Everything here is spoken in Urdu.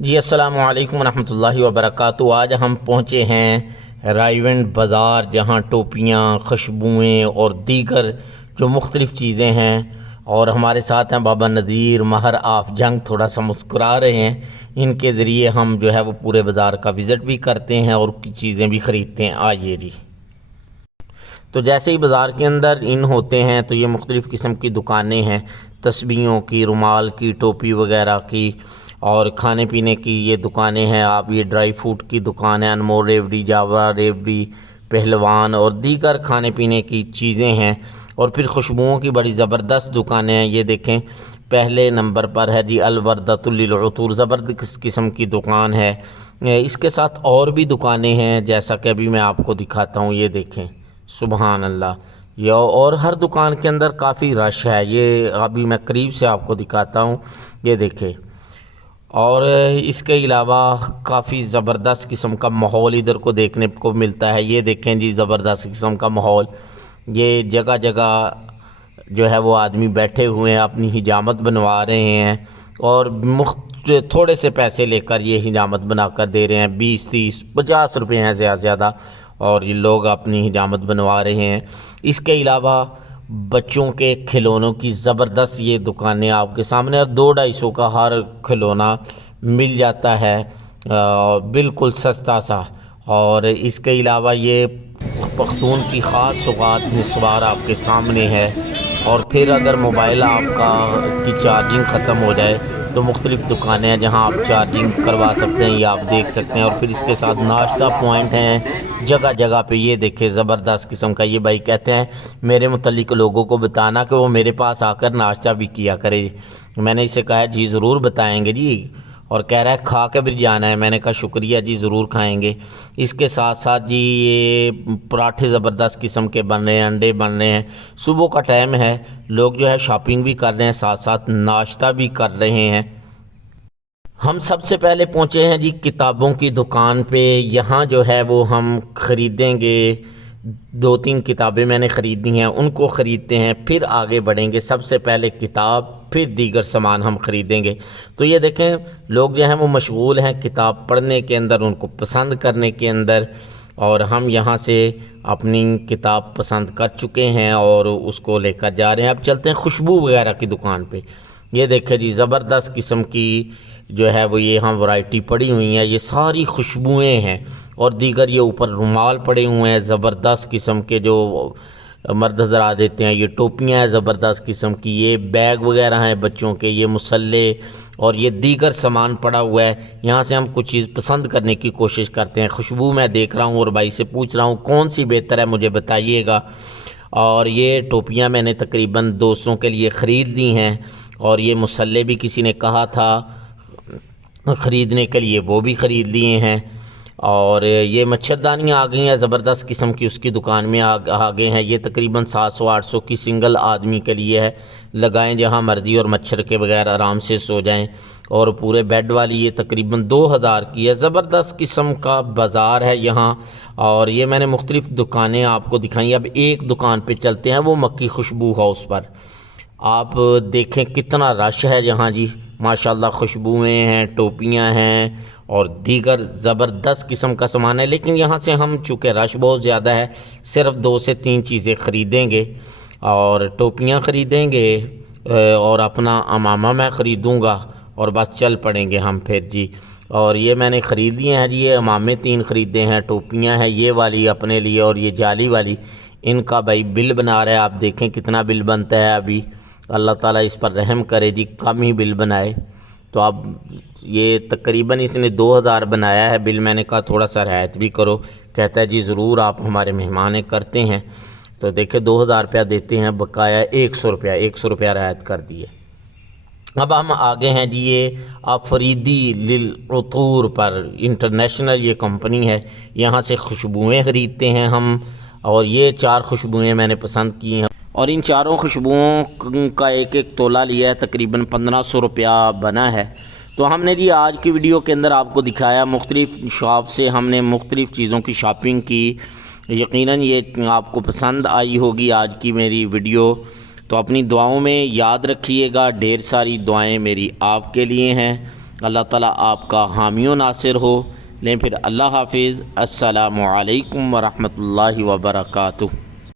جی السلام علیکم ورحمۃ اللہ وبرکاتہ۔ آج ہم پہنچے ہیں رائیونڈ بازار، جہاں ٹوپیاں، خوشبوئیں اور دیگر جو مختلف چیزیں ہیں، اور ہمارے ساتھ ہیں بابا نذیر ماہر آف جنگ، تھوڑا سا مسکرا رہے ہیں۔ ان کے ذریعے ہم جو ہے وہ پورے بازار کا وزٹ بھی کرتے ہیں اور چیزیں بھی خریدتے ہیں۔ آئیے جی۔ تو جیسے ہی بازار کے اندر ان ہوتے ہیں تو یہ مختلف قسم کی دکانیں ہیں، تسبیحوں کی، رومال کی، ٹوپی وغیرہ کی، اور کھانے پینے کی یہ دکانیں ہیں۔ آپ یہ ڈرائی فروٹ کی دکان ہے، انمول ریوڑی، جاوا ریوڑی، پہلوان اور دیگر کھانے پینے کی چیزیں ہیں۔ اور پھر خوشبوؤں کی بڑی زبردست دکانیں ہیں۔ یہ دیکھیں، پہلے نمبر پر ہے جی الوردۃ للعطور، زبردست قسم کی دکان ہے۔ اس کے ساتھ اور بھی دکانیں ہیں، جیسا کہ ابھی میں آپ کو دکھاتا ہوں۔ یہ دیکھیں، سبحان اللہ، یہ اور ہر دکان کے اندر کافی رش ہے۔ یہ ابھی میں قریب سے آپ کو دکھاتا ہوں، یہ دیکھیں۔ اور اس کے علاوہ کافی زبردست قسم کا ماحول ادھر کو دیکھنے کو ملتا ہے۔ یہ دیکھیں جی، زبردست قسم کا ماحول، یہ جگہ جگہ جو ہے وہ آدمی بیٹھے ہوئے ہیں، اپنی حجامت بنوا رہے ہیں، اور تھوڑے سے پیسے لے کر یہ حجامت بنا کر دے رہے ہیں۔ 20 30 50 روپے ہیں زیادہ زیادہ، اور یہ لوگ اپنی حجامت بنوا رہے ہیں۔ اس کے علاوہ بچوں کے کھلونوں کی زبردست یہ دکانیں آپ کے سامنے، اور 200-250 کا ہر کھلونا مل جاتا ہے، بالکل سستا سا۔ اور اس کے علاوہ یہ پختون کی خاص سوغات نسوار آپ کے سامنے ہے۔ اور پھر اگر موبائل آپ کی چارجنگ ختم ہو جائے تو مختلف دکانیں ہیں جہاں آپ چارجنگ کروا سکتے ہیں، یا آپ دیکھ سکتے ہیں۔ اور پھر اس کے ساتھ ناشتہ پوائنٹ ہیں جگہ جگہ پہ۔ یہ دیکھیں، زبردست قسم کا۔ یہ بھائی کہتے ہیں میرے متعلق لوگوں کو بتانا کہ وہ میرے پاس آ کر ناشتہ بھی کیا کرے۔ میں نے اسے کہا جی ضرور بتائیں گے جی، اور کہہ رہا ہے کھا کے بھی جانا ہے۔ میں نے کہا شکریہ جی، ضرور کھائیں گے۔ اس کے ساتھ ساتھ جی یہ پراٹھے زبردست قسم کے بن رہے ہیں، انڈے بن رہے ہیں۔ صبح کا ٹائم ہے، لوگ جو ہے شاپنگ بھی کر رہے ہیں، ساتھ ساتھ ناشتہ بھی کر رہے ہیں۔ ہم سب سے پہلے پہنچے ہیں جی کتابوں کی دکان پہ۔ یہاں جو ہے وہ ہم خریدیں گے، 2-3 کتابیں میں نے خریدنی ہیں، ان کو خریدتے ہیں، پھر آگے بڑھیں گے۔ سب سے پہلے کتاب، پھر دیگر سامان ہم خریدیں گے۔ تو یہ دیکھیں، لوگ جو ہیں وہ مشغول ہیں کتاب پڑھنے کے اندر، ان کو پسند کرنے کے اندر، اور ہم یہاں سے اپنی کتاب پسند کر چکے ہیں اور اس کو لے کر جا رہے ہیں۔ اب چلتے ہیں خوشبو وغیرہ کی دکان پہ۔ یہ دیکھیں جی، زبردست قسم کی جو ہے وہ یہاں ورائٹی پڑی ہوئی ہیں، یہ ساری خوشبوئیں ہیں، اور دیگر یہ اوپر رومال پڑے ہوئے ہیں زبردست قسم کے، جو مرد حضرات دیتے ہیں۔ یہ ٹوپیاں ہیں زبردست قسم کی، یہ بیگ وغیرہ ہیں بچوں کے، یہ مسلے اور یہ دیگر سامان پڑا ہوا ہے۔ یہاں سے ہم کچھ چیز پسند کرنے کی کوشش کرتے ہیں۔ خوشبو میں دیکھ رہا ہوں اور بھائی سے پوچھ رہا ہوں کون سی بہتر ہے، مجھے بتائیے گا۔ اور یہ ٹوپیاں میں نے تقریباً 200 کے لیے خرید لی ہیں، اور یہ مسلے بھی کسی نے کہا تھا خریدنے کے لیے، وہ بھی خرید لیے ہیں۔ اور یہ مچھردانیاں آ گئی ہیں زبردست قسم کی، اس کی دکان میں آ گئے ہیں۔ یہ تقریباً 700-800 کی سنگل آدمی کے لیے ہے، لگائیں جہاں مرضی اور مچھر کے بغیر آرام سے سو جائیں۔ اور پورے بیڈ والی یہ تقریباً 2000 کی ہے۔ زبردست قسم کا بازار ہے یہاں، اور یہ میں نے مختلف دکانیں آپ کو دکھائیں۔ اب ایک دکان پہ چلتے ہیں، وہ مکی خوشبو ہاؤس پر۔ آپ دیکھیں کتنا رش ہے یہاں جی، ماشاءاللہ۔ خوشبوئیں ہیں، ٹوپیاں ہیں، اور دیگر زبردست قسم کا سامان ہے۔ لیکن یہاں سے ہم چونکہ رش بہت زیادہ ہے، صرف 2 سے 3 چیزیں خریدیں گے، اور ٹوپیاں خریدیں گے، اور اپنا عمامہ میں خریدوں گا، اور بس چل پڑیں گے ہم پھر جی۔ اور یہ میں نے خرید لیے ہیں جی، یہ عمامے 3 خریدے ہیں، ٹوپیاں ہیں یہ والی اپنے لیے، اور یہ جالی والی۔ ان کا بھائی بل بنا رہا ہے، آپ دیکھیں کتنا بل بنتا ہے ابھی۔ اللہ تعالیٰ اس پر رحم کرے جی، کم ہی بل بنائے۔ تو اب یہ تقریباً اس نے 2000 بنایا ہے بل۔ میں نے کہا تھوڑا سا رعایت بھی کرو، کہتا ہے جی ضرور، آپ ہمارے مہمان کرتے ہیں۔ تو دیکھیں 2000 روپیہ دیتے ہیں، بقایا 100 روپیہ رعایت کر دیے۔ اب ہم آگے ہیں جی، یہ آفریدی للعطور پر، انٹرنیشنل یہ کمپنی ہے، یہاں سے خوشبوئیں خریدتے ہیں ہم۔ اور یہ 4 خوشبوئیں میں نے پسند کی ہیں، اور ان 4 خوشبوؤں کا ایک تولہ لیا ہے، تقریباً 1500 روپیہ بنا ہے۔ تو ہم نے جی آج کی ویڈیو کے اندر آپ کو دکھایا، مختلف شاپ سے ہم نے مختلف چیزوں کی شاپنگ کی۔ یقیناً یہ آپ کو پسند آئی ہوگی آج کی میری ویڈیو۔ تو اپنی دعاؤں میں یاد رکھیے گا، ڈھیر ساری دعائیں میری آپ کے لیے ہیں۔ اللہ تعالیٰ آپ کا حامی و ناصر ہو۔ لیں پھر اللہ حافظ، السلام علیکم ورحمۃ اللہ وبرکاتہ۔